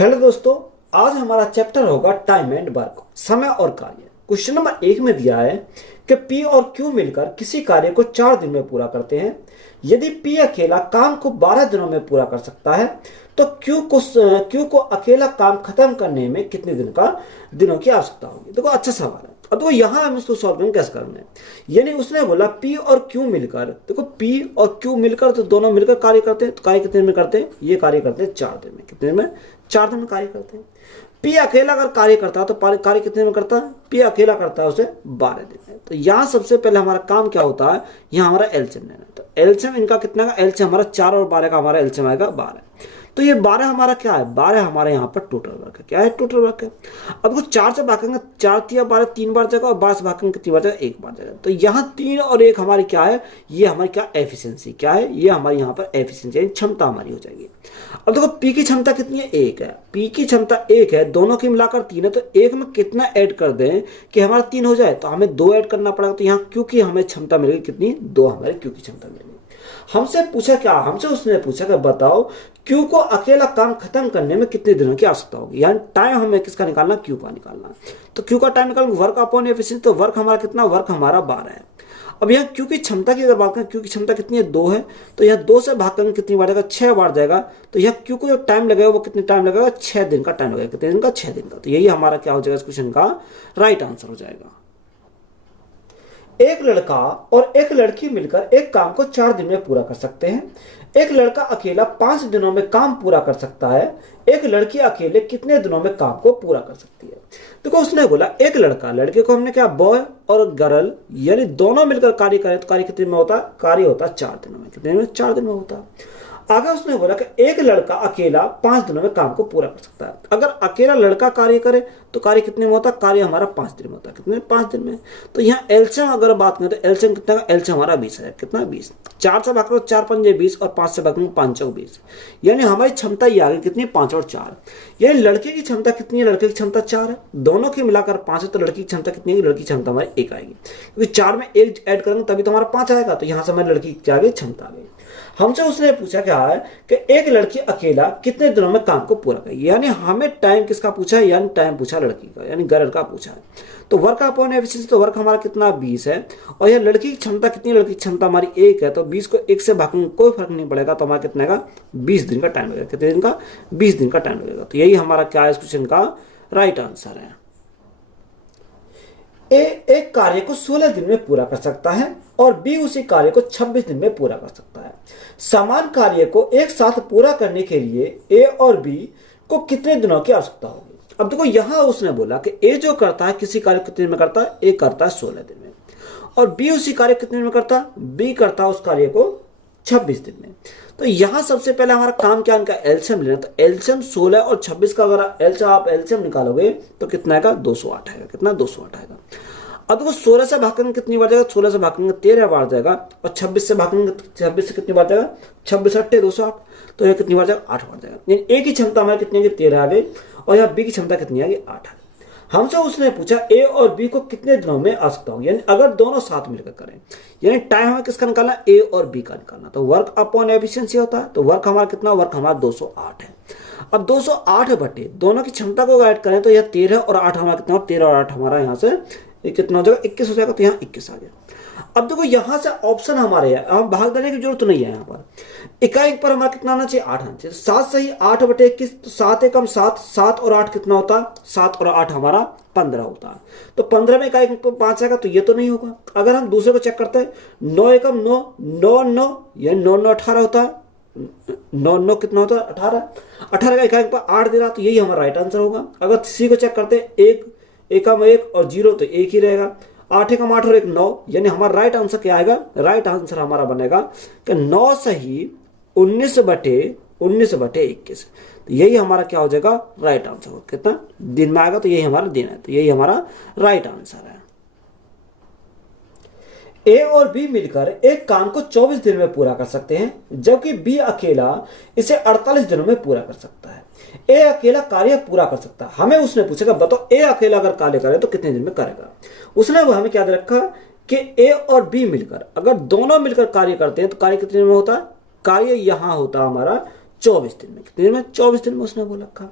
Hello दोस्तों, आज हमारा चैप्टर होगा टाइम एंड वर्क, समय और कार्य। क्वेश्चन नंबर 1 में दिया है कि पी और क्यू मिलकर किसी कार्य को 4 दिन में पूरा करते हैं। यदि पी अकेला काम को 12 दिनों में पूरा कर सकता है तो क्यू को अकेला काम खत्म करने में कितने दिनों की आवश्यकता होगी। देखो, अच्छा सवाल है। अब देखो, यहाँ हम इसको सॉल्व करेंगे, कैसे करना है। यानी उसने बोला पी और क्यू मिलकर, देखो पी और क्यू मिलकर तो दोनों मिलकर कार्य करते हैं। तो कार्य कितने दिन में करते हैं? ये कार्य करते हैं 4 दिन में। कितने दिन में? 4 दिन में कार्य करते हैं। पी अकेला अगर कार्य करता है तो कार्य कितने में करता है? पी अकेला करता है उसे 12 दिन में। तो यहाँ सबसे पहले हमारा काम क्या होता है, यहाँ हमारा एलसीएम लेना है। तो एलसीएम इनका कितना का? एलसीएम हमारा 4 और 12 का हमारा एलसीएम आएगा 12। तो ये 12 हमारा क्या है? 12 हमारे यहाँ पर टोटल वर्क है। क्या है? टोटल वर्क है। अब कुछ 4 से भागेंगे, 4 तिया 12 3 बार जाएगा, और 12 से भागेंगे कितनी बार जाएगा? 1 बार जाएगा। तो यहाँ 3 और 1 हमारी क्या है? ये हमारी क्या? एफिशिएंसी। क्या है? ये हमारी यहाँ पर एफिशिएंसी यानी क्षमता हमारी हो जाएगी। अब देखो, पी की क्षमता कितनी है? 1 है। पी की क्षमता 1 है, दोनों की मिलाकर 3 है। तो 1 में कितना ऐड कर दें कि हमारा 3 हो जाए? तो हमें 2 ऐड करना पड़ेगा। तो यहाँ क्यू की हमें क्षमता मिलेगी कितनी? 2 हमारे क्यू की क्षमता मिलेगी। हमसे पूछा क्या? हमसे उसने पूछा कि बताओ क्यू को अकेला काम खत्म करने में कितने दिनों की आवश्यकता होगी। यानी टाइम हमें किसका निकालना? क्यू का निकालना। तो क्यू का टाइम निकालेंगे वर्क अपॉन एफिशिएंसी। तो वर्क हमारा कितना? वर्क हमारा 12 है। अब यहाँ क्यू की क्षमता की अगर बात करें, क्यू की क्षमता कितनी है? 2 है। तो यहाँ 2 से भाग करेंगे कितनी बार जाएगा? 6 बार जाएगा। तो यहाँ क्यू को जो टाइम लगेगा वो कितने टाइम लगेगा? 6 दिन का टाइम लगेगा। कितने दिन का? 6 दिन का। तो यही हमारा क्या हो जाएगा इस क्वेश्चन का राइट आंसर हो जाएगा। एक लड़का और एक लड़की मिलकर एक काम को 4 दिन में पूरा कर सकते हैं। एक लड़का अकेला 5 दिनों में काम पूरा कर सकता है। एक लड़की अकेले कितने दिनों में काम को पूरा कर सकती है? देखो, उसने बोला एक लड़का, लड़के को हमने क्या? बॉय और गर्ल यानी दोनों मिलकर कार्य करें तो कार्य कितने में होता है? कार्य होता है 4 दिनों में। कितने में? 4 दिन में होता है। आगे उसने बोला कि एक लड़का अकेला 5 दिनों में काम को पूरा कर सकता है। अगर अकेला लड़का कार्य करे तो कार्य कितने में होता है? कार्य हमारा 5 दिन में होता है। कितने? 5 दिन में। तो यहाँ एलसीएम अगर बात करें तो एलसीएम कितना का? एलसीएम हमारा 20 है। कितना? 20। 4 से भाग करो 4 पंजे 20 और 5 से भाग करो 5 चौक 20। यानी हमारी क्षमता ये आ गई कितनी? 5 और 4। यानी लड़के की क्षमता कितनी है? लड़के की क्षमता 4 है। दोनों की मिलाकर 5 है। तो लड़की की क्षमता कितनी है? लड़की की क्षमता हमारी 1 आएगी, क्योंकि 4 में 1 ऐड करेंगे तभी तो हमारा 5 आएगा। तो यहाँ से हमारी लड़की क्या आ गई? क्षमता आ गई। हमसे उसने पूछा क्या है कि एक लड़की अकेला कितने दिनों में काम को पूरा करे। यानी हमें टाइम किसका पूछा है? यानी टाइम पूछा लड़की का, यानी गर्ल का पूछा है। तो वर्क अपॉन एफिशिएंसी, तो वर्क हमारा कितना? 20 है। और यह लड़की की क्षमता कितनी? लड़की की क्षमता हमारी 1 है। तो 20 को 1 से भागने कोई फर्क नहीं पड़ेगा। तो हमारा कितने का? 20 दिन का टाइम लगेगा। कितने दिन का? 20 दिन का टाइम लगेगा। तो यही हमारा क्या है इस क्वेश्चन का राइट आंसर है। ए एक कार्य को 16 दिन में पूरा कर सकता है और बी उसी कार्य को 26 दिन में पूरा कर सकता है। समान कार्य को एक साथ पूरा करने के लिए ए और बी को कितने दिनों की आवश्यकता होगी? अब देखो, यहां उसने बोला कि ए जो करता है किसी कार्य कितने दिन में करता है? ए करता है 16 दिन में। और बी उसी कार्य कितने दिन में करता है? बी करता है उस कार्य को 26 दिन में। तो यहां सबसे पहले हमारा काम क्या? इनका एलसीएम लेना। तो एलसीएम 16 और 26 का अगर आप एलसीएम निकालोगे तो कितना आएगा? 208 आएगा। कितना? 208 आएगा। अब देखो, 16 से भागेंगे कितनी बार जाएगा? 16 से भागेंगे 13 बार जाएगा। और 26 से भागेंगे 26 से कितनी बार जाएगा? 26 8 208। तो यह कितनी बार जाएगा? 8 बार जाएगा। यानी ए की क्षमता हमारी कितनी है? 13 आ गई। और यहाँ बी की क्षमता कितनी आ गई? 8 आ गई। हमसे उसने पूछा ए और बी को कितने दिनों में आवश्यकता होगी। यानी अगर दोनों साथ मिलकर करें, यानी टाइम हमें किसका निकालना? ए और बी का निकालना। तो वर्क अपॉन एफिशिएंसी होता है। तो वर्क हमारा कितना? वर्क हमारा 208 है। अब 208 बटे दोनों की क्षमता को ऐड करें तो यह 13 और 8 हमारा कितना? 13 और 8 हमारा यहाँ से कितना हो जाएगा? 21 हो जाएगा। तो यहाँ 21 आ गया। अब देखो, यहां से ऑप्शन हमारे है, हम भाग देने की जरूरत नहीं है। यहाँ पर इकाई पर हमारा कितना आना चाहिए? 8 आना चाहिए। 7 सही 8 बटे 21। तो 7 एकम 7, 7 और 8 कितना होता है? 7 और 8 हमारा 15 होता है। तो 15 में इकाई 5 आएगा। तो ये तो नहीं होगा। अगर हम दूसरे को चेक करते हैं, 9 एकम 9, 9 9 यानी 9 9 18 होता है। 9 9 कितना होता है? 18। 18 का इकाई पर 8 दे रहा। तो यही हमारा राइट आंसर होगा। अगर सी को चेक करते हैं, 1 एकम 1 और 0 तो 1 ही रहेगा। 8 एकम 8 और 1 9, यानी हमारा राइट आंसर क्या आएगा? राइट आंसर हमारा बनेगा कि 9 सही 19 बटे 21। तो यही हमारा क्या हो जाएगा? राइट आंसर होगा। कितना दिन में आएगा? तो यही हमारा दिन है। तो यही हमारा राइट आंसर है। ए और बी मिलकर एक काम को 24 दिन में पूरा कर सकते हैं, जबकि बी अकेला इसे 48 दिनों में पूरा कर सकता है। ए अकेला कार्य पूरा कर सकता है। हमें उसने पूछेगा बताओ ए अकेला अगर कार्य करे तो कितने दिन में करेगा। उसने वो हमें क्या दे रखा कि ए और बी मिलकर अगर दोनों मिलकर कार्य करते हैं तो कार्य कितने दिन में होता है? कार्य यहां होता है हमारा 24 दिन में। कितने दिन में? 24 दिन में उसने बोल रखा।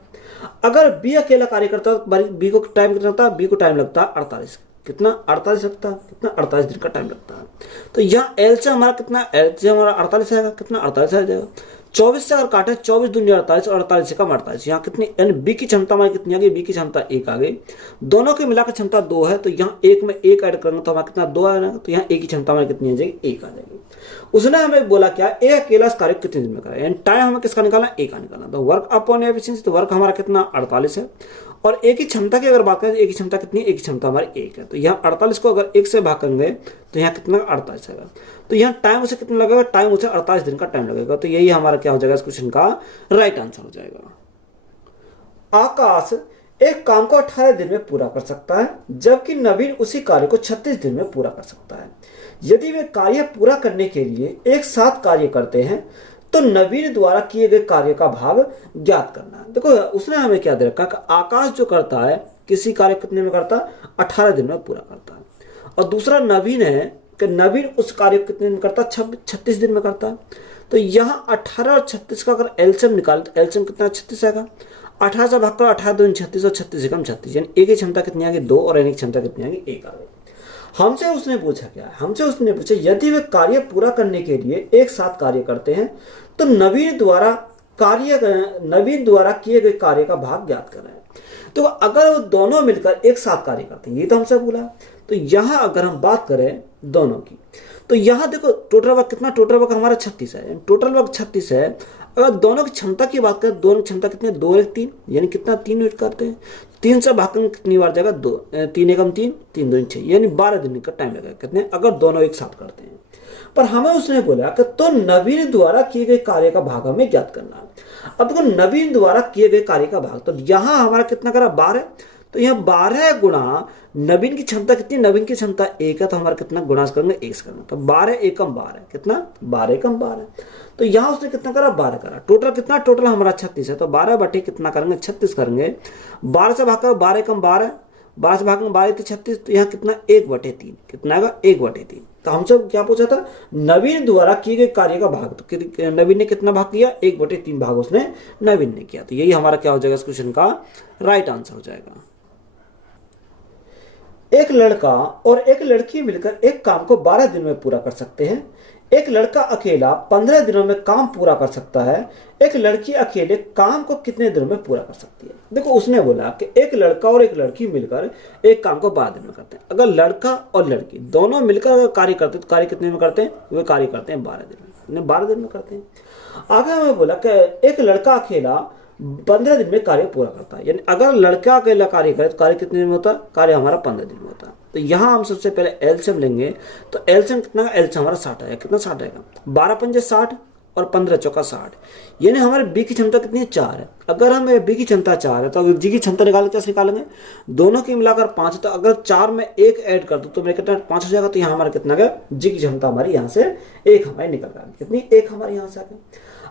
अगर बी अकेला कार्य करता है, बी को टाइम कितना लगता है? बी को टाइम लगता है 48। कितना? 48 लगता है। कितना? 48 दिन का टाइम लगता है। तो यहाँ एल से हमारा कितना? एल से हमारा 48 आएगा। कितना? 48 आ जाएगा। 24 से अगर काटे 24 दूनी 48 और 48 से कम 48, यहाँ कितनी? यानी बी की क्षमता हमारी कितनी आ गई? बी की क्षमता 1 आ गई। दोनों के मिलाकर क्षमता 2 है, तो यहाँ 1 में 1 ऐड करेंगे तो हमारा कितना? 2 आ जाएगा। तो यहाँ ए की क्षमता हमारी कितनी आ जाएगी? 1 आ जाएगी। उसने हमें बोला क्या? ए अकेला इस कार्य कितने दिन में करा, यानी टाइम हमें किसका निकालना? ए का निकालना। तो वर्क अपॉन एफिशिएंसी, तो वर्क हमारा कितना? 48 है। और ए की क्षमता की अगर बात करें, ए की क्षमता कितनी? ए की क्षमता हमारी 1 है। तो यहाँ 48 को अगर 1 से भाग करेंगे तो यहाँ कितना? 48 आएगा। तो यहाँ टाइम उसे कितना लगेगा? टाइम उसे 48 दिन का टाइम लगेगा। तो यही हमारा क्या हो जाएगा? इस क्वेश्चन का राइट आंसर हो जाएगा। आकाश एक काम को 18 दिन में पूरा कर सकता है, जबकि नवीन उसी कार्य को 36 दिन में पूरा कर सकता है। यदि वे कार्य पूरा करने के लिए एक साथ कार्य करते हैं तो नवीन द्वारा किए गए कार्य का भाग ज्ञात करना है। देखो उसने हमें क्या दे रखा है? आकाश जो करता है किसी कार्य कितने में करता है? 18 दिन में पूरा करता है। और दूसरा नवीन है कि नवीन उस कार्य को कितने में करता है? 36 दिन में करता है। तो यहाँ 18 और 36 का अगर एलसीएम निकाले तो एलसीएम कितना? 36 आएगा। 18 से भाग करो, 18 दूनी 36 और 36 से कम 36, यानी ए की क्षमता कितनी आ गई? 2 और एन की क्षमता कितनी आ गई? 1 आ गई। हमसे उसने पूछा क्या है? हमसे उसने पूछा यदि वे कार्य पूरा करने के लिए एक साथ कार्य करते हैं तो नवीन द्वारा किए गए कार्य का भाग ज्ञात करना है। तो अगर वो दोनों मिलकर एक साथ कार्य करते हैं, ये तो हमसे बोला। तो यहां अगर हम बात करें दोनों की, तो यहां देखो टोटल वर्क कितना? टोटल वर्क हमारा 36 है। टोटल वर्क 36 है। अगर दोनों की क्षमता की बात करें, दोनों की क्षमता कितनी? 2 और 1 3, यानी कितना? 3 यूनिट करते हैं। 3 से भाग करेंगे कितनी बार जाएगा? 2, 3 एकम 3, 3 दूनी 6, यानी 12 दिन का टाइम लगेगा। कितने? अगर दोनों एक साथ करते हैं। पर हमें उसने बोला कि तो नवीन द्वारा किए गए कार्य का भाग हमें ज्ञात करना है। अब देखो नवीन द्वारा किए गए कार्य का भाग, तो यहां हमारा कितना करा? 12। तो यहाँ 12 गुणा नवीन की क्षमता कितनी? नवीन की क्षमता 1 है, तो हमारा कितना गुणा करेंगे? 1 से करेंगे। तो 12 एकम 12 कितना? 12 एकम 12। तो यहाँ उसने कितना करा? 12 करा। टोटल कितना? टोटल हमारा 36 है। तो 12 बटे कितना करेंगे? 36 करेंगे। 12 से भाग करो, 12 एकम 12, 12 से भाग में 12 तो 36, तो यहाँ कितना? 1/3। कितना आएगा? 1/3। तो हमसे क्या पूछा था? नवीन द्वारा किए गए कार्य का भाग। तो नवीन ने कितना भाग किया? 1/3 भाग उसने नवीन ने किया। तो यही हमारा क्या हो जाएगा? इस क्वेश्चन का राइट आंसर हो जाएगा। एक लड़का और एक लड़की मिलकर एक काम को 12 दिन में पूरा कर सकते हैं। एक लड़का अकेला 15 दिनों में काम पूरा कर सकता है। एक लड़की अकेले काम को कितने दिनों में पूरा कर सकती है? देखो उसने बोला कि एक लड़का और एक लड़की मिलकर एक काम को 12 दिन में करते हैं। अगर लड़का और लड़की दोनों मिलकर अगर कार्य करते हैं तो कार्य कितने में करते हैं? वे कार्य करते हैं 12 दिन में। 12 दिन में करते हैं। आगे हमें बोला कि एक लड़का अकेला 15 दिन में कार्य पूरा करता है। यानी अगर लड़का अकेला कार्य करे तो कार्य कितने दिन में होता है? कार्य हमारा 15 दिन में होता है। तो यहाँ हम सबसे पहले एलसीएम लेंगे। तो एलसीएम कितना? एलसीएम हमारा 60 आएगा। कितना 60 आएगा? 12 पंजे 60 और 15 चौका 60, यानी हमारे बी की क्षमता कितनी है? 4 है। अगर हमें बी की क्षमता 4 है तो अगर जी की क्षमता निकालें कैसे निकालेंगे? दोनों की मिलाकर 5 है। तो अगर 4 में 1 ऐड कर दो तो मेरे कितना? 5 हो जाएगा। तो यहाँ हमारा कितना गया? जी की क्षमता हमारी यहाँ से 1 हमारी निकल गई। कितनी? 1 हमारे यहाँ से आ गई।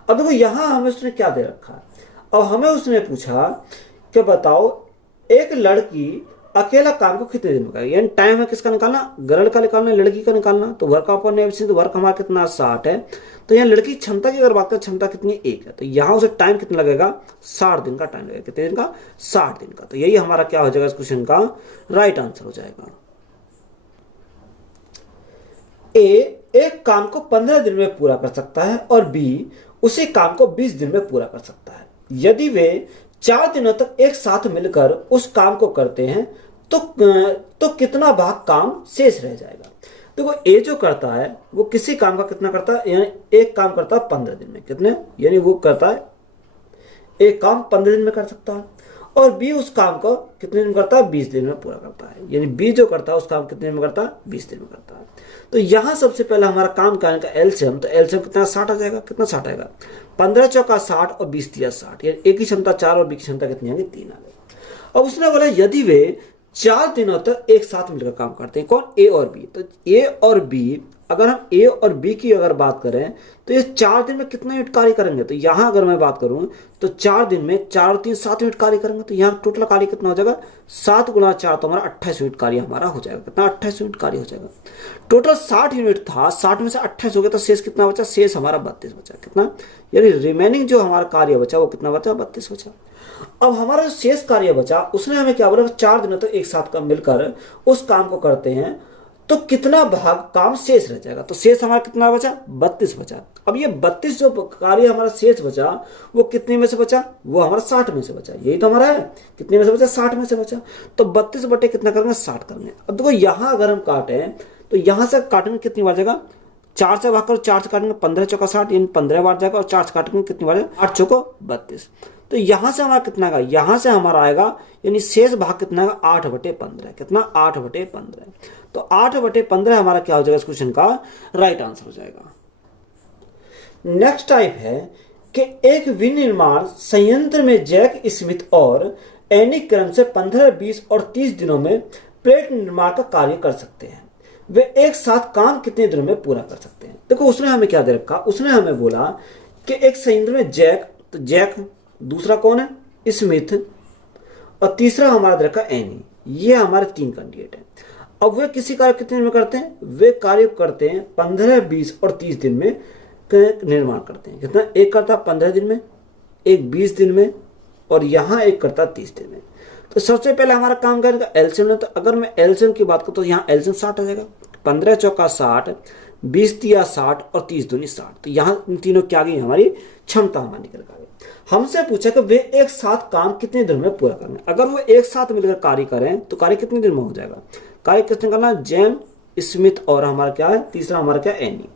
अब देखो यहाँ हमें उसने क्या दे रखा है? अब हमें उसने पूछा कि बताओ एक लड़की अकेला काम को कितने दिन में करेगी? यानी टाइम है किसका निकालना? गर्ल का निकालना, लड़की का निकालना। तो वर्क अपॉन एफिशिएंसी, तो वर्क हमारा कितना? 60 है। तो यहाँ लड़की की क्षमता की अगर बात करें, क्षमता कितनी? 1 है। तो यहाँ उसे टाइम कितना लगेगा? 60 दिन का टाइम लगेगा। कितने दिन का? 60 दिन का। तो यही हमारा क्या हो जाएगा? इस क्वेश्चन का राइट आंसर हो जाएगा। ए एक काम को 15 दिन में पूरा कर सकता है और बी उसी काम को 20 दिन में पूरा कर सकता है। यदि वे 4 दिनों तक एक साथ मिलकर उस काम को करते हैं तो कितना भाग काम शेष रह जाएगा? देखो ए जो करता है वो किसी काम का कितना करता है? यानी एक काम करता है 15 दिन में। कितने? यानी वो करता है एक काम 15 दिन में कर सकता है। और बी उस काम को कितने दिन करता है? 20 दिन में पूरा करता है। यानी बी जो करता है उस काम कितने दिन में करता है? 20 दिन में करता है। तो यहां सबसे पहले हमारा काम करने का एलसीएम, तो एलसीएम कितना? 60 आ जाएगा। कितना 60 आएगा? 15 चौका 60 और 20 तिया 60, यानी ए की क्षमता 4 और बी की क्षमता कितनी आ गई? 3 आ गई। अब उसने बोला यदि वे 4 दिनों तक एक साथ मिलकर काम करते हैं। कौन? ए और बी। तो ए और बी अगर हम ए और बी की अगर बात करें तो ये 4 दिन में कितना यूनिट कार्य करेंगे, तो यहाँ अगर मैं बात करूँ तो 4 दिन में 4 और 3 7 यूनिट कार्य करेंगे, तो यहाँ टोटल कार्य कितना हो जाएगा 7 गुणा 4, तो हमारा 28 यूनिट कार्य हमारा हो जाएगा। कितना 28 यूनिट कार्य हो जाएगा। टोटल 60 यूनिट था, 60 में से 28 हो गया तो शेष कितना बचा, शेष हमारा 32 बचा। कितना, यानी रिमेनिंग जो हमारा कार्य बचा वो कितना बचा, 32 बचा। अब हमारा जो शेष कार्य बचा उसने हमें क्या बोला, 4 दिनों तक एक साथ मिलकर उस काम को करते हैं तो कितना भाग काम शेष रह जाएगा, तो शेष हमारा कितना बचा, 32 बचा। अब ये 32 जो कार्य हमारा शेष बचा वो कितने में से बचा, वो हमारा 60 में से बचा। यही तो हमारा है, कितने में से बचा, 60 में से बचा। तो 32 बटे कितना करेंगे, 60 करेंगे। अब देखो यहाँ अगर हम काटें तो यहाँ से काटेंगे कितनी बार जाएगा, 4 से भाग करो, 4 से काटेंगे 15 चौका 60, यानी 15 बार जाएगा, और 4 से काटेंगे कितनी बार, 8 चौको 32। तो यहाँ से हमारा कितना आएगा, यहाँ से हमारा आएगा यानी शेष भाग कितना आएगा, 8/15। कितना, 8/15। तो 8/15 हमारा क्या हो जाएगा इस क्वेश्चन का राइट आंसर हो जाएगा। नेक्स्ट टाइप है कि एक विनिर्माण संयंत्र में जैक स्मिथ और एनी क्रम से 15, 20 और 30 दिनों में प्लेट निर्माण का कार्य कर सकते हैं। वे एक साथ काम कितने दिनों में पूरा कर सकते हैं। देखो उसने हमें क्या दे रखा, उसने हमें बोला कि एक संयंत्र में जैक, तो जैक, दूसरा कौन है, स्मिथ, और तीसरा हमारा दे रखा एनी। ये हमारे 3 कैंडिडेट हैं। अब वे किसी कार्य कितने दिन में करते हैं, वे कार्य करते हैं 15, 20 और 30 दिन में निर्माण करते हैं। कितना, एक करता 15 दिन में, एक 20 दिन में, और यहाँ एक करता 30 दिन में। तो सबसे पहले हमारा काम करने का एलसीएम है। तो अगर मैं एलसीएम की बात करूँ तो यहाँ एलसीएम 60 आ जाएगा। 15 चौका 60, 20 तिया 60 और 30 दूनी 60। तो यहाँ इन तीनों क्या गई, हमारी क्षमता हमारी निकल गई। हमसे पूछा कि वे एक साथ काम कितने दिन में पूरा करना है। अगर वो एक साथ मिलकर कार्य करें तो कार्य कितने दिन में हो जाएगा, कार्य कितने करना, जैम, स्मिथ और हमारा क्या है, तीसरा हमारा क्या, एनी।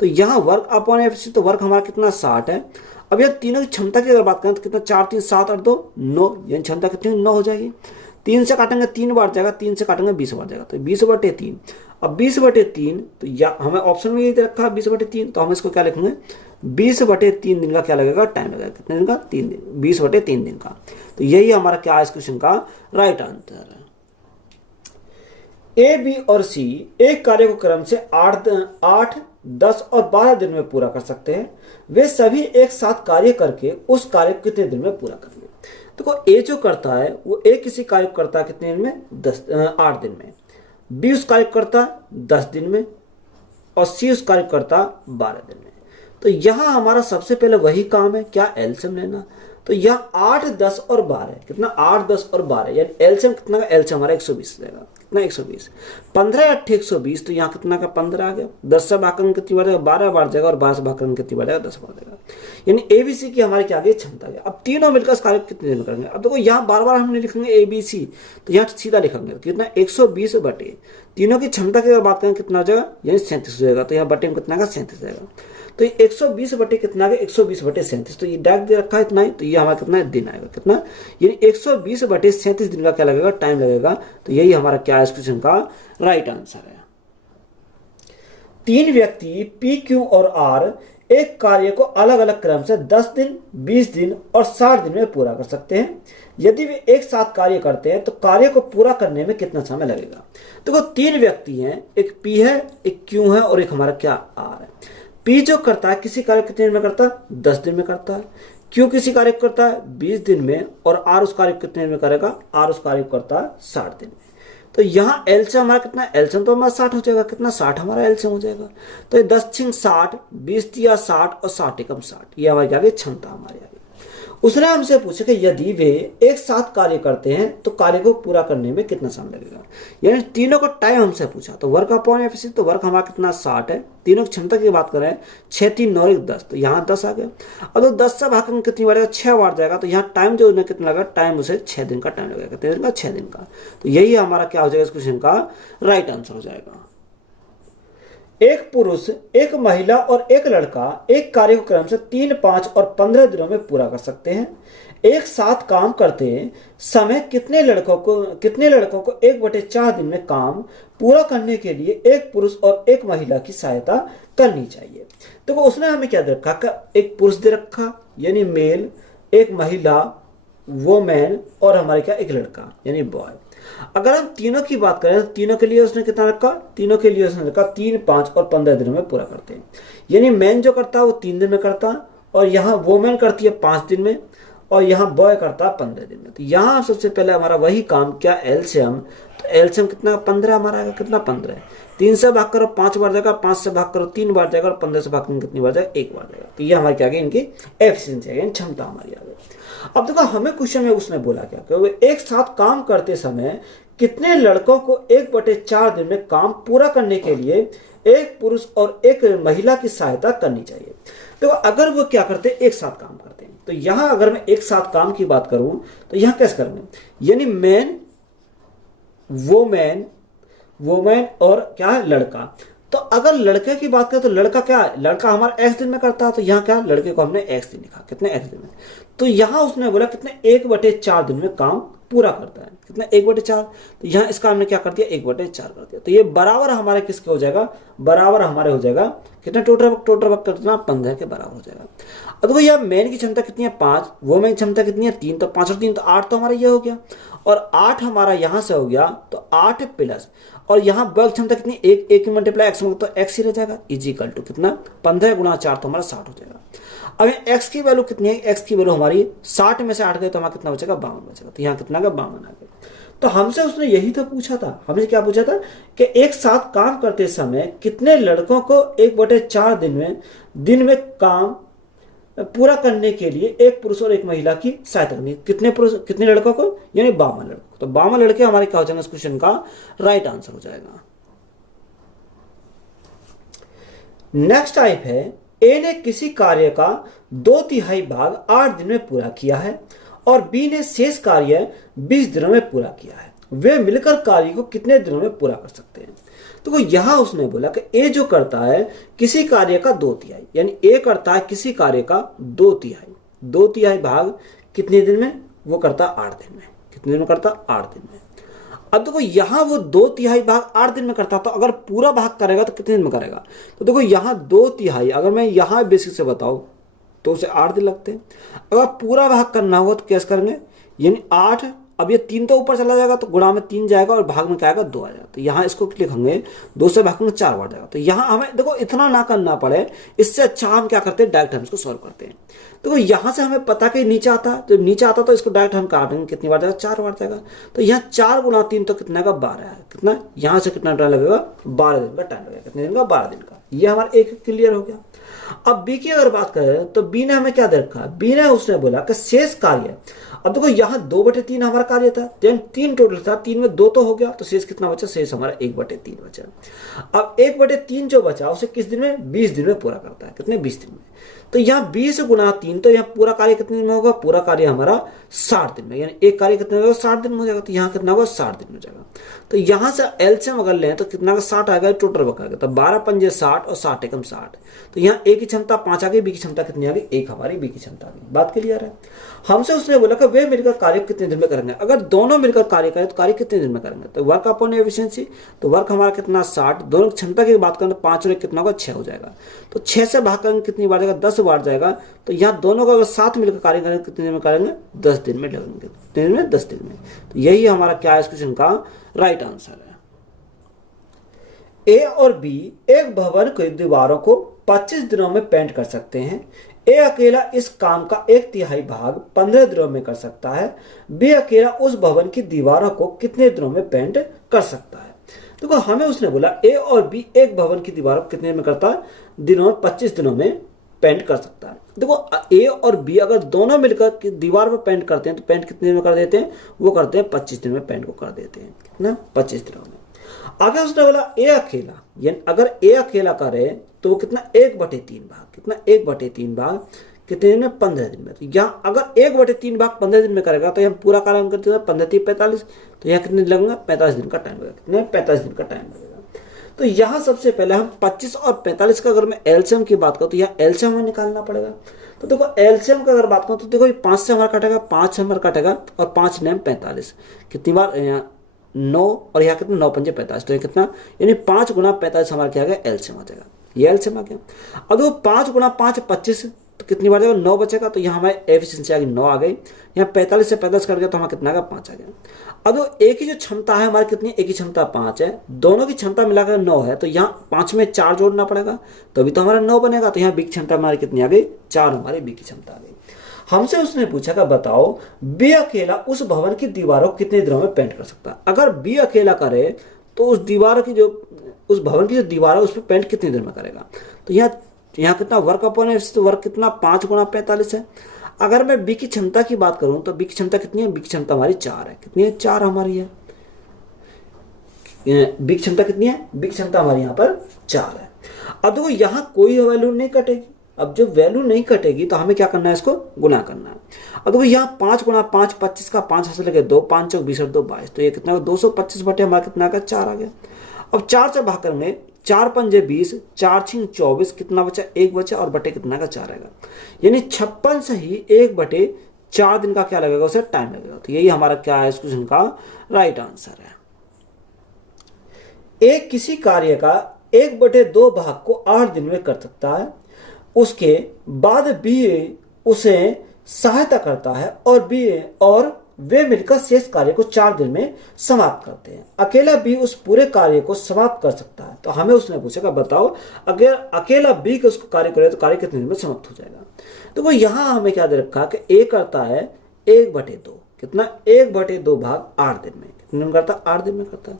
तो यहाँ वर्क अपॉन एफिशिएंसी, तो वर्क हमारा कितना 60 है। अब यह तीनों की क्षमता की अगर बात करें तो कितना, 4, 3, 7 और 2 9, यानी क्षमता कितनी, 9 हो जाएगी। 3 से काटेंगे 3 बार जाएगा, 3 से काटेंगे 20 बार जाएगा, तो 20/3। अब 20/3 तो या हमें ऑप्शन में ये दे रखा है 20/3, तो हम इसको क्या लिखेंगे, 20/3 दिन का क्या लगेगा, टाइम लगेगा। कितने दिन का, 3 दिन, 20/3 दिन का। तो यही हमारा क्या है इस क्वेश्चन का राइट आंसर है। ए, बी और सी एक कार्य को क्रम से 8, 10 और 12 दिन में पूरा कर सकते हैं। वे सभी एक साथ कार्य करके उस कार्य को कितने दिन में पूरा करेंगे। देखो ए जो करता है वो ए किसी कार्य को करता है कितने दिन में, 8 दिन में। बी उस कार्य को करता है 10 दिन में, और सी उस कार्य को करता है 12 दिन में। तो यहाँ हमारा सबसे पहले वही काम है, क्या, एलसीएम लेना। तो यहाँ 8, 10 और 12, कितना, 8, 10 और 12, यानी एलसीएम कितना का, एलसीएम हमारा 120 जाएगा। कितना, 120। 15 × 8 120, तो यहाँ कितना का, 15 आ गया। 10 से भाग करने कितनी बार जाएगा, 12 बार जाएगा, और 12 से भाग करने कितनी बार जाएगा, 10 बार जाएगा। यानी एबीसी की हमारी क्या आ गई, क्षमता आ गई। अब तीनों मिलकर इस कार्य कितने दिन करेंगे। अब देखो यहाँ बार हम नहीं लिखेंगे एबीसी, तो यहाँ सीधा लिखेंगे कितना, 120 बटे तीनों की क्षमता की अगर बात करें कितना हो जाएगा, यानी 37 हो जाएगा। तो यहाँ बटे में कितना का, 37 जाएगा। तो ये 120 बटे कितना का, 120/37। तो ये डायरेक्ट दे रखा है इतना ही, तो ये हमारा कितना दिन आएगा, कितना, यानी 120/37 दिन का क्या लगेगा, टाइम लगेगा। तो यही हमारा क्या है इस क्वेश्चन का राइट आंसर है। 3 व्यक्ति पी, क्यू और आर एक कार्य को अलग अलग क्रम से 10 दिन, 20 दिन और 60 दिन में पूरा कर सकते हैं। यदि वे एक साथ कार्य करते हैं तो कार्य को पूरा करने में कितना समय लगेगा। देखो 3 व्यक्ति हैं, एक पी है, एक क्यू है और एक हमारा क्या, आर है। पी जो करता है किसी कार्य कितने दिन में करता है, 10 दिन में करता है। क्यू किसी कार्य को करता है 20 दिन में, और आर उस कार्य को कितने दिन में करेगा, आर उस कार्य को करता है 60 दिन में। तो यहाँ एलसीएम हमारा कितना, एलसीएम तो हमारा 60 हो जाएगा। कितना, 60 हमारा एलसीएम हो जाएगा। तो ये 10 × 60, 20 × 60 और 60 × 60, ये हमारी क्या गई, क्षमता हमारी आ गई। उसने हमसे पूछा कि यदि वे एक साथ कार्य करते हैं तो कार्य को पूरा करने में कितना समय लगेगा, यानी तीनों का टाइम हमसे पूछा। तो वर्क अपॉन एफिशिएंसी, तो वर्क हमारा कितना, 60 है। तीनों की क्षमता की बात करें 6, 3, 9, 1, 10, तो यहाँ 10 आ गया। और तो 10 से भाग में कितनी बार जाएगा, 6 बार जाएगा। तो यहाँ टाइम जो उन्हें कितना लगा, टाइम उसे 6 दिन का टाइम लगेगा। कितने दिन का, 6 दिन का। तो यही हमारा क्या हो जाएगा इस क्वेश्चन का राइट आंसर हो जाएगा। एक पुरुष, एक महिला और एक लड़का एक कार्य को क्रम से 3, 5 और 15 दिनों में पूरा कर सकते हैं। एक साथ काम करते समय कितने लड़कों को 1/4 दिन में काम पूरा करने के लिए एक पुरुष और एक महिला की सहायता करनी चाहिए। तो उसने हमें क्या दे रखा, एक पुरुष दे रखा यानी मेल, एक महिला वोमैन और हमारे क्या एक लड़का यानी बॉय। अगर हम तीनों की बात करें तो तीनों के लिए उसने कितना रखा, तीनों के लिए उसने रखा 3, 5 और 15 दिनों में पूरा करते हैं। यानी मैन जो करता है वो 3 दिन में करता है, और यहाँ वोमैन करती है 5 दिन में, और यहाँ बॉय करता है 15 दिन में। तो यहाँ सबसे पहले हमारा वही काम क्या, एलसीएम। तो एलसीएम कितना 15 हमारा आएगा, कितना 15 है। 3 से भाग करो 5 बार जाएगा, 5 से भाग करो 3 बार जाएगा, और 15 से भाग करो कितनी बार जाएगा, 1 बार जाएगा। तो ये हमारी क्या आ गई, इनकी एफिशिएंसी है, क्षमता हमारी आ गई। अब देखो हमें क्वेश्चन में उसने बोला क्या कि वो एक साथ काम करते समय कितने लड़कों को 1/4 दिन में काम पूरा करने के लिए एक पुरुष और एक महिला की सहायता करनी चाहिए। तो अगर वो क्या करते हैं, एक साथ काम करते हैं, तो यहां अगर मैं एक साथ काम की बात करूं तो यहां कैसे करेंगे, यानी मैन, वोमैन और क्या है, लड़का। तो अगर लड़के की बात करें तो लड़का क्या है, लड़का हमारा x दिन में करता है, तो यहाँ क्या, लड़के को हमने x दिन लिखा, कितने x दिन में। तो यहाँ उसने बोला कितने 1/4 दिन में काम पूरा करता है, कितना 1/4। तो यहाँ इसका हमने क्या कर दिया, 1/4 कर दिया। तो ये बराबर हमारे किसके हो जाएगा, बराबर हमारे हो जाएगा कितना, टोटल वर्क कितना 15 के बराबर हो जाएगा। अब देखो यह मैन की क्षमता कितनी है 5, वोमेन की क्षमता कितनी है 3, तो 5 और 3 तो 8, तो हमारा ये हो गया, और 8 हमारा यहाँ से हो गया, तो 8 प्लस, और यहाँ बॉय की क्षमता कितनी, 1 की मल्टीप्लाई एक्स में, तो एक्स ही रह जाएगा, इजिकल टू कितना 15 गुणा 4, तो हमारा 60 हो जाएगा। अब एक्स की वैल्यू कितनी है, एक्स की वैल्यू हमारी 60 में से 8 गए तो हमारा कितना बचेगा, 52 बचेगा। तो यहाँ कितना आ गया, 52 आ गया। तो हमसे उसने यही तो पूछा था, हमसे क्या पूछा था कि एक साथ काम करते समय कितने लड़कों को 1/4 दिन में काम पूरा करने के लिए एक पुरुष और एक महिला की सहायता करनी, कितने पुरुष कितने लड़कों को, यानी 52 लड़कों। तो 52 लड़के हमारे क्या हो जाएंगे, इस क्वेश्चन का राइट आंसर हो जाएगा। नेक्स्ट टाइप है, ए ने किसी कार्य का 2/3 भाग 8 दिन में पूरा किया है और बी ने शेष कार्य 20 दिनों में पूरा किया है। वे मिलकर कार्य को कितने दिनों में पूरा कर सकते हैं। तो यहां उसने बोला कि ए जो करता है किसी कार्य का 2/3, यानी ए करता है किसी कार्य का 2/3 भाग कितने दिन में, वो करता 8 दिन में। कितने दिन में करता, 8 दिन में। अब देखो यहां वो 2/3 भाग 8 दिन में करता, तो अगर पूरा भाग करेगा तो कितने दिन में करेगा। तो देखो यहां 2/3, अगर मैं यहां बेसिक से बताऊं तो उसे 8 दिन लगते हैं। अगर पूरा भाग करना होगा तो कैसे करेंगे, यानी 8, अब ये 3 तो ऊपर चला जाएगा तो गुणा में 3 जाएगा और भाग में क्या आएगा, 2 आ जाएगा। तो यहाँ इसको लिखेंगे 2 से भाग में 4 बार जाएगा। तो यहाँ हमें देखो इतना ना करना पड़े, इससे अच्छा हम क्या करते हैं, डायरेक्ट हम इसको सॉल्व करते हैं। देखो यहाँ से हमें पता कि नीचे आता है, तो नीचे आता तो इसको डायरेक्ट हम काटेंगे, कितनी बार जाएगा, 4 बार जाएगा। तो यहाँ 4 गुणा 3 तो कितना का 12 है, कितना यहाँ से कितना टाइम लगेगा, 12 दिन का टाइम लगेगा। कितने दिन का, 12 दिन का। ये हमारा एक क्लियर हो गया। अब बी की अगर बात करें तो बी ने हमें क्या दे रखा है, बी ने उसने बोला कि शेष कार्य। अब देखो यहाँ 2/3 हमारा कार्य था, 3 टोटल था, 3 में 2 तो हो गया, तो शेष कितना बचा, शेष हमारा 1/3 बचा। अब 1/3 जो बचा उसे किस दिन में, 20 दिन में पूरा करता है। कितने, 20 दिन में। तो यहाँ 20 गुणा 3, तो यहाँ पूरा कार्य कितने दिन में होगा, पूरा कार्य हमारा 60 दिन में, यानी एक कार्य कितने होगा, 60 दिन में हो जाएगा। तो यहाँ कितना होगा, 60 दिन में हो जाएगा। तो यहाँ से एलसीएम अगर लें तो कितना का 60 आएगा, टोटल वर्क आएगा। तो 12 पंजे 60 और 60 एकम 60। तो यहाँ ए की क्षमता 5 आ गई, बी की क्षमता कितनी आ गई, 1 हमारी बी की क्षमता आ गई। बात क्लियर है। हमसे उसने बोला कि वे मिलकर कार्य कितने दिन में करेंगे। अगर दोनों मिलकर कार्य करें तो कार्य कितने दिन में करेंगे, तो वर्क अपॉन एफिशिएंसी, तो वर्क हमारा कितना 60, दोनों क्षमता की बात करें तो 5 और 1 कितना होगा, 6 हो जाएगा। तो 6 से भाग करेंगे कितनी बार जाएगा, 10 बार जाएगा। तो यहाँ दोनों को अगर साथ मिलकर कार्य करेंगे कितने दिन में करेंगे, 10 दिन में लगेंगे। कितने दिन में, 10 दिन में। तो यही हमारा क्या है, इस क्वेश्चन का राइट आंसर है। ए और बी एक भवन की दीवारों को 25 दिनों में पेंट कर सकते हैं। ए अकेला इस काम का 1/3 भाग 15 दिनों में कर सकता है। बी अकेला उस भवन की दीवारों को कितने दिनों में पेंट कर सकता है। देखो हमें उसने बोला ए और बी एक भवन की दीवारों को कितने में करता है, दिनों 25 दिनों में पेंट कर सकता है। देखो ए और बी अगर दोनों मिलकर दीवार पर पेंट करते हैं तो पेंट कितने दिन में कर देते हैं, वो करते हैं 25 दिन में पेंट को कर देते हैं। कितना, 25 दिनों में। आगे उसने बोला ए अकेला, यानी अगर ए अकेला करे तो वो कितना, 1/3 भाग, कितना 1/3 भाग कितने दिन में, 15 दिन में। तो यहाँ अगर 1/3 भाग 15 दिन में करेगा तो हम पूरा कार्य करते हैं 15 3 45, तो यहाँ कितने दिन लगेगा, 45 दिन का टाइम लगेगा। कितने, 45 दिन का टाइम लगेगा। तो यहाँ सबसे पहले हम 25 और 45 का अगर मैं एलसीएम की बात करूँ तो यहाँ एलसीएम हमें निकालना पड़ेगा। तो देखो एलसीएम का अगर बात करूँ तो देखो 5 से हमारा कटेगा, 5 से हमारा कटेगा, और 5 9 45, कितनी बार, 9, और यहाँ कितना, 9 पंजे 45। तो ये कितना, यानी 5 गुणा 45 हमारा क्या आ गया, एलसीएम आ जाएगा। ये एलसीएम आ गया। अब देखो 5 गुणा 5 25, तो कितनी बार जाएगा, 9 बचेगा। तो यहाँ हमारे एफिशिएंसी आ गई 9 आ गई। यहाँ 45 से 45 कट गया तो हमारा कितना आ गया, 5 आ गया। अब जो एक ही जो क्षमता है हमारी कितनी, एक ही क्षमता 5 है, दोनों की क्षमता मिलाकर 9 है। तो यहाँ 5 में 4 जोड़ना पड़ेगा तभी तो हमारा 9 बनेगा। तो यहाँ बी की क्षमता हमारी कितनी आ गई, 4 हमारी बी की क्षमता आ गई। हमसे उसने पूछा कि बताओ बी अकेला उस भवन की दीवारों को कितने दिनों में पेंट कर सकता है। अगर बी अकेला करे तो उस दीवारों की जो, उस भवन की जो दीवार है उस पर पेंट कितने दिन में करेगा। तो यहाँ कितना वर्क अपॉन एफ, तो वर्क कितना 5 गुणा 45 है। अगर मैं बी की क्षमता की बात करूं तो बी की क्षमता कितनी है, बी की क्षमता हमारी 4 है। कितनी है, 4 हमारी है। बी की क्षमता कितनी है, बी की क्षमता हमारी यहाँ पर 4 है। अब देखो यहाँ कोई वैल्यू नहीं कटेगी। अब जब वैल्यू नहीं कटेगी तो हमें क्या करना है, इसको गुना करना है। अब देखो यहाँ 5 गुणा 5 25 का 5 हाथ से लगे 2, 5 चौक 20 और 2 22, तो ये कितना 225 बटे हमारा कितना का 4 आ गया। अब 4 से भाग करेंगे, 4 पंजे 20, 4 छिंग 24, कितना बचा, 1 बचा और बटे कितना का 4 आएगा। यानी 56 से ही 1 बटे 4 दिन का क्या लगेगा, उसे टाइम लगेगा। तो यही हमारा क्या है, इस क्वेश्चन का राइट आंसर है। एक किसी कार्य का 1/2 भाग को 8 दिन में कर सकता है, उसके बाद बी उसे सहायता करता है और वे मिलकर शेष कार्य को 4 दिन में समाप्त करते हैं। अकेला बी उस पूरे कार्य को समाप्त कर सकता है। तो हमें उसने पूछा कि बताओ अगर अकेला बी के उसको कार्य करे तो कार्य कितने दिन में समाप्त हो जाएगा। तो वो यहां हमें क्या दे रखा कि ए करता है 1/2, कितना 1/2 भाग 8 दिन में, कितने दिन करता है, 8 दिन में करता है।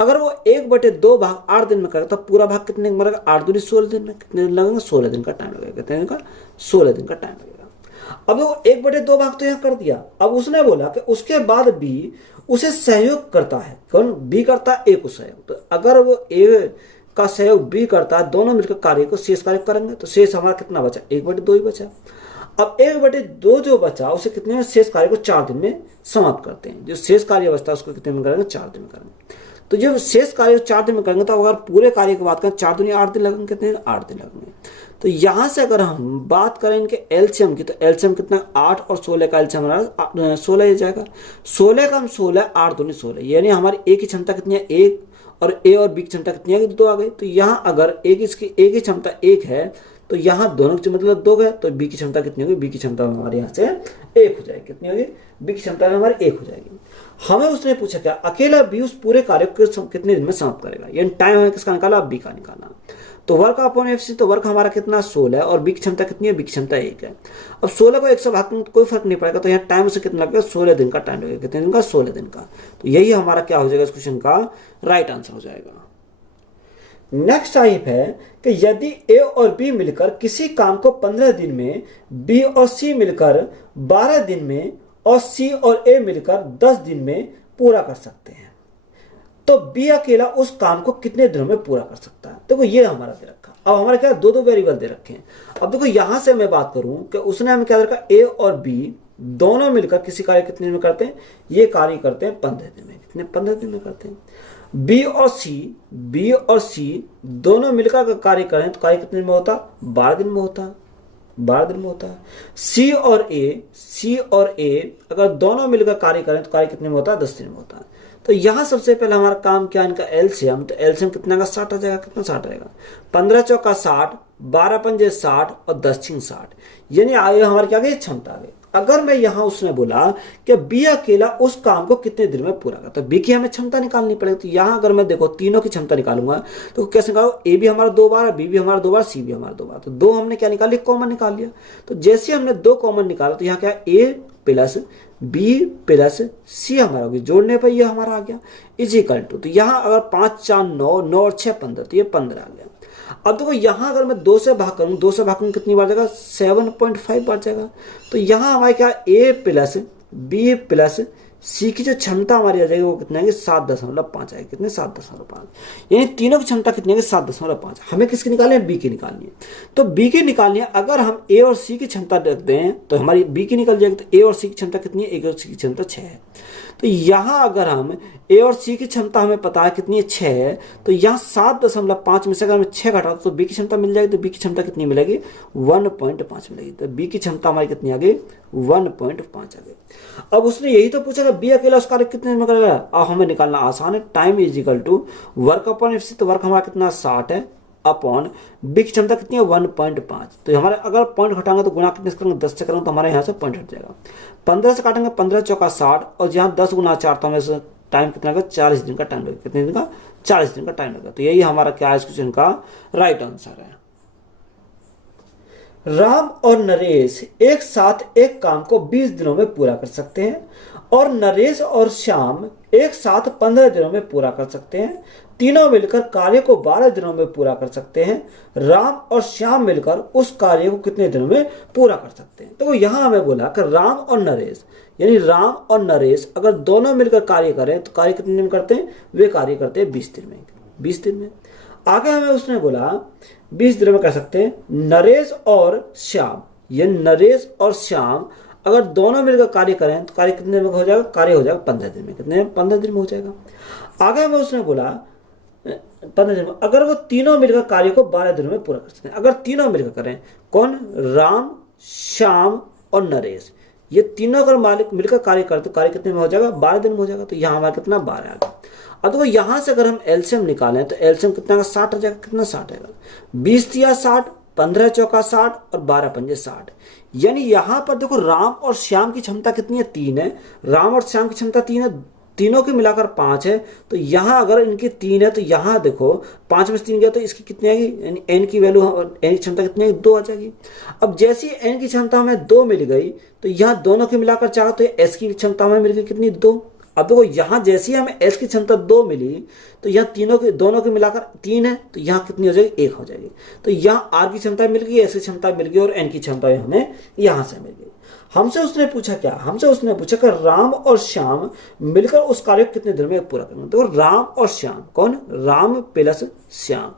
अगर वो 1/2 भाग 8 दिन में करेगा तो पूरा भाग कितने दिन में करेगा, 8 दूनी 16 दिन में। कितने दिन लगेंगे, 16 दिन का टाइम लगेगा। कितने दिन का, 16 दिन का टाइम लगेगा। अब वो 1/2 भाग तो यहाँ कर दिया। अब उसने बोला कि उसके बाद बी उसे सहयोग करता है। कौन, बी करता है ए को सहयोग। तो अगर वो ए का सहयोग बी करता है, दोनों मिलकर कार्य को शेष कार्य करेंगे तो शेष हमारा कितना बचा, 1/2 ही बचा। अब 1/2 जो बचा उसे कितने में, शेष कार्य को 4 दिन में समाप्त करते हैं। जो शेष कार्य बचता है उसको कितने में करेंगे, 4 दिन में करेंगे। तो जो शेष कार्य 4 दिन में करेंगे तो अगर पूरे कार्य की बात करें 4 दूनी 8 दिन लगेंगे, कितने दिन, 8 दिन लगेंगे। तो यहां से अगर हम बात करें इनके एलसीएम की, तो एलसीएम कितना, 8 और 16 का एलसीएम हमारा 16 हो जाएगा। 16 का हम 16, 8 दूनी 16, यानी हमारी ए की क्षमता कितनी है, 1, और ए और बी की क्षमता कितनी है, 2 आ गई। तो यहाँ अगर ए की क्षमता 1 है तो यहाँ दोनों की मतलब 2 गए, तो बी की क्षमता कितनी होगी, बी की क्षमता हमारे यहाँ से 1 हो जाएगी। कितनी होगी, बी की क्षमता में हमारी 1 हो जाएगी। हमें उसने पूछा क्या, अकेला बी उस पूरे कार्य को कितने दिन में समाप्त करेगा। यानी टाइम हमें किसका निकाला, बी का निकालना। तो वर्क अपॉन एफसी, तो वर्क हमारा कितना 16 है और बी की क्षमता कितनी है, बी की क्षमता 1 है। अब 16 को 1 से भागने में कोई फर्क नहीं पड़ेगा। तो यहाँ टाइम से कितना लगेगा, 16 दिन का टाइम लगेगा। कितने दिन का, 16 दिन का। तो यही हमारा क्या हो जाएगा, इस क्वेश्चन का राइट आंसर हो जाएगा। नेक्स्ट टाइप है कि यदि ए और बी मिलकर किसी काम को 15 दिन में, बी और सी मिलकर 12 दिन में और सी और ए मिलकर 10 दिन में पूरा कर सकते हैं, तो बी अकेला उस काम को कितने दिनों में पूरा कर सकता है। देखो ये हमारा दे रखा। अब हमारे क्या, 2 वेरिएबल दे रखे हैं। अब देखो यहां से मैं बात करूं कि उसने हमें क्या रखा, ए और बी दोनों मिलकर किसी कार्य कितने दिन में करते हैं, ये कार्य करते हैं 15 दिन में। कितने, 15 दिन में करते हैं। बी और सी दोनों मिलकर अगर कार्य करें तो कार्य कितने दिन में होता, 12 दिन में होता, 12 दिन में होता है। सी और ए अगर दोनों मिलकर कार्य करें तो कार्य कितने में होता है, 10 दिन में होता है। तो यहां सबसे पहले हमारा काम क्या, इनका एलसीएम। तो एलसीएम कितना का, 60 आ जाएगा। कितना 60 रहेगा, 15 चौका 60, 12 पंजे 60 और 10 छिंग 60, यानी आगे हमारी क्या गई, क्षमता आ गई। अगर मैं यहां उसने बोला कि बी अकेला उस काम को कितने दिन में पूरा करता है, बी की हमें क्षमता निकालनी पड़ेगी। तो यहां अगर मैं देखो तीनों की क्षमता निकालूंगा तो कैसे निकालो, ए भी हमारा 2 बार, बी भी हमारा 2 बार, सी भी हमारा 2 बार। तो 2 हमने क्या निकाल लिया, कॉमन निकाल लिया। तो जैसे हमने 2 कॉमन निकाला तो यहाँ क्या, ए प्लस बी प्लस सी हमारा हो गया, जोड़ने पर ये हमारा आ गया इजिकल टू। तो यहाँ अगर 5 4 9, 9 और 6 15, तो ये 15 आ गया। अब देखो यहां अगर मैं 2 से भाग करूं, 2 से भाग करूं कितनी बार जाएगा, 7.5 बार जाएगा। तो यहां हमारे क्या, ए प्लस बी प्लस सी की जो क्षमता हमारी आ जाएगी वो कितनी आएगी, 7.5 आएगी। कितने, 7.5, यानी तीनों की क्षमता कितनी है, 7.5। हमें किसकी निकालनी है, बी की निकालनी है। तो बी की निकालनी है, अगर हम ए और सी की क्षमता रखते हैं तो हमारी बी की निकल जाएगी। तो ए और सी की क्षमता कितनी है, ए और सी की क्षमता 6 है। तो यहां अगर हम ए और सी की क्षमता हमें पता है कितनी है, 6 है। तो यहाँ 7.5 में से अगर हमें 6 घटा तो बी की क्षमता मिल जाएगी। तो बी की क्षमता कितनी मिलेगी, 1.5 मिलेगी। तो बी की क्षमता हमारी कितनी आ गई, 1.5 आ गई। अब उसने यही तो पूछा कि बी अकेला उस कार्य कितने में करेगा। अब हमें निकालना आसान है, time is equal to work upon FC. तो वर्क हमारा कितना 60 है अपॉन बी की क्षमता कितनी है 1.5। तो हमारे अगर पॉइंट हटाएंगे तो गुणा कितने से करेंगे 10 से करेंगे तो हमारे यहाँ से पॉइंट हट जाएगा। 15 से काटेंगे 15 चौका 60 और यहाँ 10 गुना 4 तो हमें टाइम कितना लगेगा 40 दिन का टाइम लगेगा। कितने दिन का 40 दिन का टाइम लगेगा। तो यही हमारा क्या है इस क्वेश्चन का राइट आंसर है। राम और नरेश एक साथ एक काम को 20 दिनों में पूरा कर सकते हैं और नरेश और श्याम एक साथ 15 दिनों में पूरा कर सकते हैं। तीनों मिलकर कार्य को 12 दिनों में पूरा कर सकते हैं। राम और श्याम मिलकर उस कार्य को कितने दिनों में पूरा कर सकते हैं। तो यहां हमें बोला कि राम और नरेश यानी राम और नरेश अगर दोनों मिलकर कार्य करें तो कार्य कितने दिन करते हैं, वे कार्य करते हैं 20 दिन में। 20 दिन में आगे हमें उसने बोला 20 दिनों में कर सकते हैं। नरेश और श्याम ये नरेश और श्याम अगर दोनों मिलकर कार्य करें तो कार्य कितने दिन में हो जाएगा, कार्य हो जाएगा 15 दिन में। कितने 15 दिन में हो जाएगा। आगे हमें उसने बोला 15 दिन में अगर वो तीनों मिलकर कार्य को 12 दिनों में पूरा कर सकते हैं। अगर तीनों मिलकर करें कौन, राम श्याम और नरेश ये तीनों अगर मालिक मिलकर कार्य करते तो कार्य कितने में हो जाएगा 12 दिन में हो जाएगा। तो यहाँ हमारा कितना 12 आ गया। अब देखो यहाँ से अगर हम एलसीएम निकालें तो एलसीएम कितना का 60 आ जाएगा। कितना 60 आएगा, 20 तिया 60, 15 चौका 60 और 12 पंजे 60। यानी यहाँ पर देखो राम और श्याम की क्षमता कितनी है 3 है। राम और श्याम की क्षमता 3 है, तीनों के मिलाकर 5 है। तो यहाँ अगर इनकी 3 है तो यहाँ देखो 5 में से 3 गया तो इसकी कितनी आएगी, यानी एन की वैल्यू एन की क्षमता कितनी आएगी 2 आ जाएगी। अब जैसी एन की क्षमता हमें 2 मिल गई तो यहाँ दोनों के मिलाकर 4 तो एस की क्षमता हमें मिल गई कितनी 2। अब देखो यहाँ जैसे ही हमें एस की क्षमता 2 मिली तो यहाँ दोनों के मिलाकर 3 है तो यहाँ कितनी हो जाएगी 1 हो जाएगी। तो यहाँ आर की क्षमता मिल गई, एस की क्षमता मिल गई और एन की क्षमता हमें यहाँ से मिल गई। हमसे उसने पूछा क्या, हमसे उसने पूछा कि राम और श्याम मिलकर उस कार्य को कितने दिन में पूरा करेंगे। तो राम और श्याम कौन, राम प्लस श्याम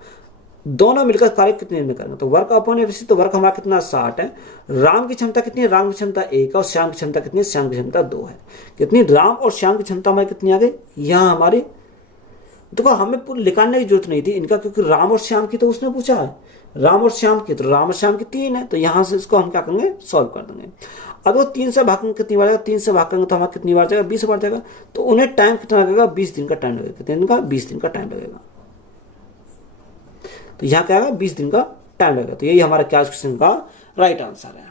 दोनों मिलकर कार्य कितने दिन में करेंगे। तो वर्क अपॉन एफिशिएंसी तो वर्क हमारा कितना 60 है। राम की क्षमता कितनी है, राम की क्षमता 1 है और श्याम की क्षमता कितनी है, श्याम की क्षमता 2 है। कितनी राम और श्याम की क्षमता हमारी कितनी आ गई यहाँ हमारी। देखो हमें पूरी निकालने की जरूरत नहीं थी इनका क्योंकि राम और श्याम की तो उसने पूछा है, राम और श्याम की तो राम और श्याम की 3 है। तो यहाँ से इसको हम क्या करेंगे सॉल्व कर देंगे। अब वो 3 से भागेंगे कितनी बार जाएगा, 3 से भाग करेंगे तो हमारा कितनी बार जाएगा 20 बार जाएगा। तो उन्हें टाइम कितना लगेगा 20 दिन का टाइम लगेगा। कितने दिन का 20 दिन का टाइम लगेगा। तो यहाँ क्या आएगा 20 दिन का टाइम लगेगा। तो यही हमारा क्या क्वेश्चन का राइट आंसर है।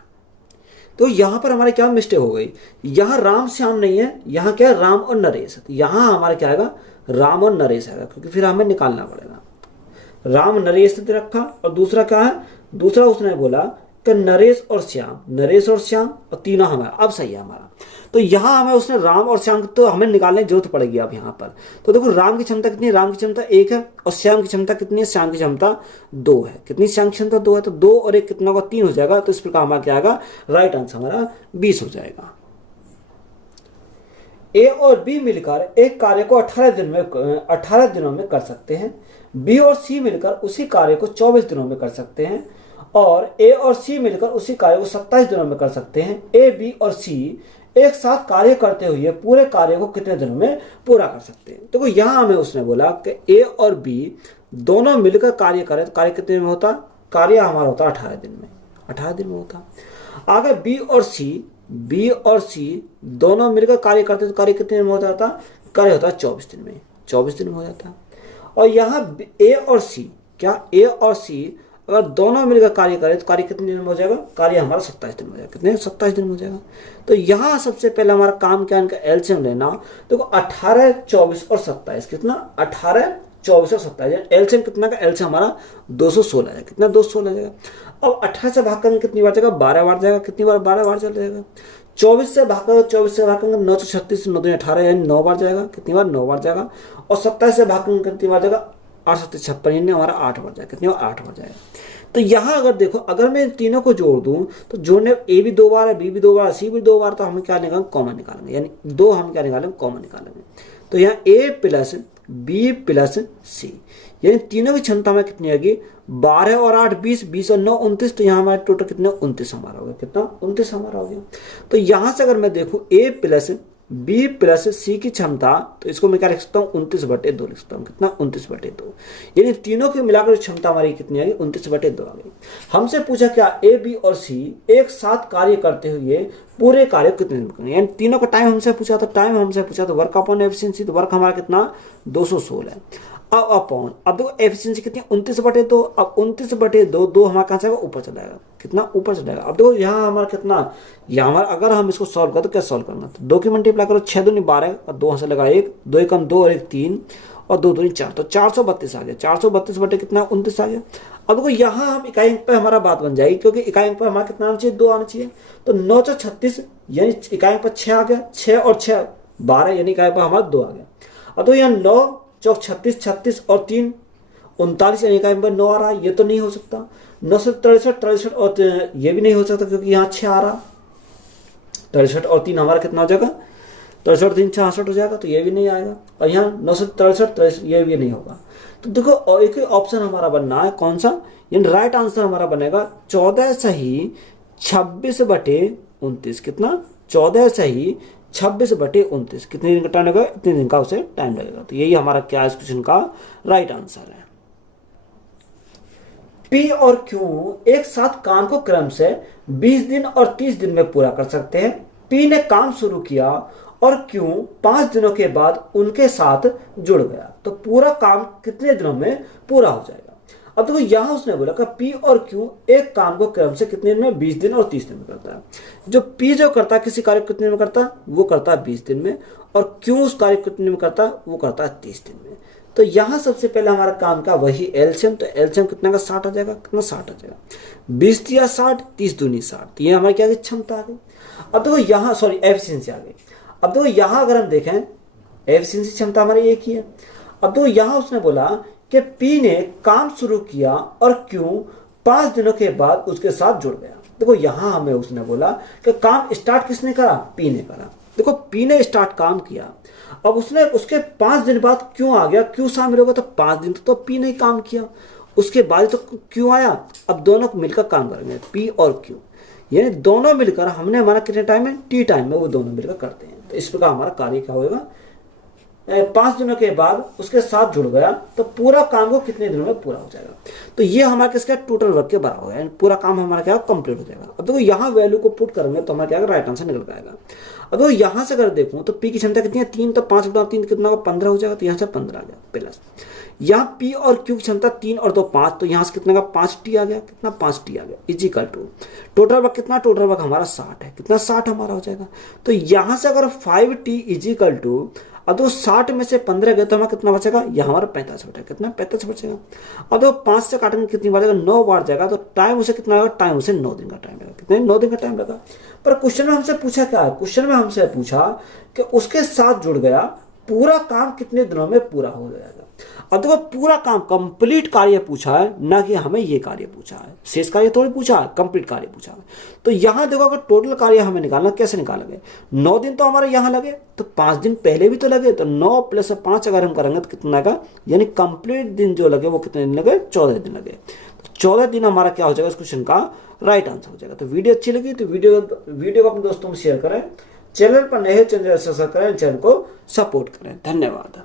तो यहाँ पर हमारे क्या मिस्टेक हो गई, यहाँ राम श्याम नहीं है, यहाँ क्या है राम और नरेश है। तो यहाँ हमारा क्या आएगा राम और नरेश आएगा क्योंकि फिर हमें निकालना पड़ेगा। राम नरेश ने रखा और दूसरा क्या है, दूसरा उसने बोला कि नरेश और श्याम, नरेश और श्याम और तीनों हमारा। अब सही है हमारा। तो यहाँ हमें उसने राम और श्याम तो हमें निकालने की जरूरत पड़ेगी अब यहाँ पर। तो देखो राम की क्षमता कितनी है, राम की क्षमता 1 है और श्याम की क्षमता कितनी है, श्याम की क्षमता 2 है। कितनी श्याम की क्षमता 2 है तो 2 और 1 कितना होगा 3 हो जाएगा। तो इस प्रकार हमारा क्या आएगा राइट आंसर हमारा 20 हो जाएगा। ए और बी मिलकर एक कार्य को 18 दिनों में कर सकते हैं। बी और सी मिलकर उसी कार्य को 24 दिनों में कर सकते हैं और ए और सी मिलकर उसी कार्य को 27 दिनों में कर सकते हैं। ए बी और सी एक साथ कार्य करते हुए पूरे कार्य को कितने दिनों में पूरा कर सकते हैं। तो यहाँ हमें उसने बोला कि ए और बी दोनों मिलकर कार्य करें तो कार्य कितने में होता, कार्य हमारा होता 18 दिन में, 18 दिन में होता। आगे बी और सी दोनों मिलकर कार्य करते तो कार्य कितने में हो जाता, कार्य होता 24 दिन में, 24 दिन में हो जाता। और यहाँ ए और सी, क्या ए और सी अगर दोनों मिलकर कार्य करें तो कार्य कितने दिन में हो जाएगा, कार्य हमारा 27 दिन में हो जाएगा। कितने 27 दिन में हो जाएगा। तो यहाँ सबसे पहले हमारा काम क्या, इनका एलसीएम लेना। देखो 18, 24 और 27 कितना 18, 24 और 27 एलसीएम कितना का, एलसीएम हमारा 216 है। कितना 216 जाएगा। अब 18 से भाग करेंगे कितनी बार जाएगा 12 बार जाएगा। कितनी बार 12 बार चल जाएगा। 24 से भाग करेंगे 936 9 18 यानी 9 बार जाएगा। कितनी बार 9 बार जाएगा। और 27 से भाग करेंगे कितनी बार जाएगा 8 7 56 यानी हमारा 8 बार जाएगा। कितनी बार 8 बार जाएगा। तो यहाँ अगर देखो अगर मैं इन तीनों को जोड़ दूं तो जोड़ने ए भी 2 बार है, बी भी 2 बार, सी भी 2 बार, तो हम क्या निकालेंगे कॉमन निकालेंगे, यानी 2 हम क्या निकालेंगे कॉमन निकालेंगे। तो यहाँ ए प्लस बी प्लस सी यानी तीनों की क्षमता में कितनी आएगी 12 और 8 20, 20 और 9 29। तो यहाँ हमारे टोटल कितने 29 हमारा हो गया। कितना 29 हमारा हो गया। तो यहाँ से अगर मैं देखूँ ए प्लस बी प्लस सी की क्षमता तो इसको मैं क्या लिख सकता हूँ 29/2 लिख सकता हूँ। कितना 29/2 यानी तीनों की मिलाकर क्षमता हमारी कितनी आ गई 29/2 आ गई। हमसे पूछा क्या ए बी और सी एक साथ कार्य करते हुए पूरे कार्य कितने दिन करेंगे, यानी तीनों का टाइम हमसे पूछा। तो टाइम हमसे पूछा तो वर्क अपॉन एफिशिएंसी, तो वर्क हमारा कितना 216 है। अब अपॉन, अब देखो एफिशिएंसी कितनी 29/2, अब 29/2 2 हमारा कहाँ से आएगा, ऊपर चला जाएगा, कितना ऊपर चला जाएगा। अब देखो यहाँ हमारा कितना, यहाँ हमारा अगर हम इसको सॉल्व करें तो क्या सॉल्व करना, तो 2 की मल्टीप्लाई करो, 6 दूनी 12 और 2 यहाँ से लगा 1, 2 एकम 2 और 1 3 और 2 दूनी 4, तो 432 आ गया। 432 बटे कितना 29 आ गया। अब देखो यहाँ हम इकाई अंक पे हमारा बात बन जाएगी, क्योंकि इकाई अंक पे हमारा कितना आना चाहिए, 2 आना चाहिए। तो 9 × 36 यानी इकाई अंक पर 6 आ गया, 6 और 6 12 यानी इकाई पर हमारा 2 आ गया। अब तो यहाँ 9 × 36, 36 और 3 39 यानी इकाई पर 9 आ रहा है, ये तो नहीं हो सकता। 9 से 63 और ये भी नहीं हो सकता, क्योंकि यहाँ 6 आ रहा, 63 और 3 हमारा कितना हो जाएगा, 63 3 66 हो जाएगा, तो ये भी नहीं आएगा। और यहाँ 9 से 63 ये भी नहीं होगा। तो देखो और एक ऑप्शन हमारा बनना है, कौन सा, यानी राइट आंसर हमारा बनेगा 14 सही 26/29, कितना 14 सही 26/29, कितने दिन का टाइम लगेगा, इतने दिन का उसे टाइम लगेगा। तो यही हमारा क्या इस क्वेश्चन का राइट आंसर है। पी और क्यू एक साथ काम को क्रम से 20 दिन और 30 दिन में पूरा कर सकते हैं। पी ने काम शुरू किया और क्यू 5 दिनों के बाद उनके साथ जुड़ गया, तो पूरा काम कितने दिनों में पूरा हो जाएगा। अब देखो यहां उसने बोला कि पी और क्यू एक काम को क्रम से कितने दिन में, 20 दिन और 30 दिन में करता है। जो पी जो करता है किसी कार्य को कितने दिन में करता है, वो करता है 20 दिन में, और क्यू उस कार्य को कितने दिन में करता है, वो करता है 30 दिन में। तो यहां सबसे पहले हमारा काम का वही एलसीएम, तो एलसीएम कितना का 60 आ जाएगा, कितना 60 आ जाएगा, 20 दिया 60, 30 दूनी 60, तो ये हमारी क्या क्षमता आ गई। अब देखो यहाँ सॉरी एफिशिएंसी आ गई। अब देखो यहाँ अगर हम देखें एफिशिएंसी क्षमता हमारी एक ही है। अब देखो यहाँ उसने बोला कि पी ने काम शुरू किया और क्यू 5 दिनों के बाद उसके साथ जुड़ गया। देखो यहाँ हमें उसने बोला कि काम स्टार्ट किसने करा, पी ने करा। देखो पी ने स्टार्ट काम किया, अब उसने उसके 5 दिन बाद क्यों आ गया, क्यों शामिल होगा, तो 5 दिन तो पी ने काम किया, उसके बाद तो क्यों आया। अब दोनों मिलकर काम करेंगे, पी और क्यू, यानी दोनों मिलकर हमने हमारा कितने टाइम में, टी टाइम में वो दोनों मिलकर करते हैं। तो इस प्रकार हमारा कार्य क्या होगा, 5 दिनों के बाद उसके साथ जुड़ गया, तो पूरा काम को कितने दिनों में पूरा हो जाएगा। तो ये हमारा किसका टोटल वर्क के बराबर है, पूरा काम हमारा क्या कंप्लीट हो जाएगा। अब देखो यहाँ वैल्यू को पुट करेंगे तो हमारा क्या राइट आंसर निकल पाएगा। अब देखो यहाँ से अगर देखूँ तो पी की क्षमता कितनी है, 3, तो 5 × 3 कितना होगा, 15 हो जाएगा, तो यहाँ से 15 आ गया प्लस। यहाँ पी और क्यू की क्षमता 3 और 2 5, तो यहाँ से कितना का 5T आ गया, कितना 5T आ गया, इजिकल टू टोटल वर्क कितना, टोटल वर्क हमारा 60 है, कितना 60 हमारा हो जाएगा। तो यहाँ से अगर 5T इजिकल टू, अब तो 60 में से 15 गए तो हमारा कितना बचेगा, यहाँ हमारा 45 बचेगा, कितना 45 बचेगा। अब तो 5 से काटेंगे कितनी बार जाएगा, 9 बार जाएगा, तो टाइम उसे कितना होगा, टाइम उसे 9 दिन का टाइम लगेगा, कितने 9 दिन का टाइम लगा। पर क्वेश्चन में हमसे पूछा क्या है, क्वेश्चन में हमसे पूछा कि उसके साथ जुड़ गया, पूरा काम कितने दिनों में पूरा हो जाएगा। अब देखो पूरा काम कंप्लीट कार्य पूछा है, ना कि हमें ये कार्य पूछा है, शेष कार्य थोड़ी पूछा है, कंप्लीट कार्य पूछा है। तो यहां देखो अगर टोटल कार्य हमें निकालना, कैसे निकालेंगे, 9 दिन तो हमारे यहां लगे, तो 5 दिन पहले भी तो लगे, तो 9 + 5 अगर हम करेंगे तो कितना का, यानी कंप्लीट दिन जो लगे वो कितने दिन लगे, 14 दिन लगे। तो 14 दिन हमारा क्या हो जाएगा, इस क्वेश्चन का राइट आंसर हो जाएगा। तो वीडियो अच्छी लगी तो वीडियो को अपने दोस्तों में शेयर करें, चैनल पर नए चैनल सब्सक्राइब करें, चैनल को सपोर्ट करें। धन्यवाद।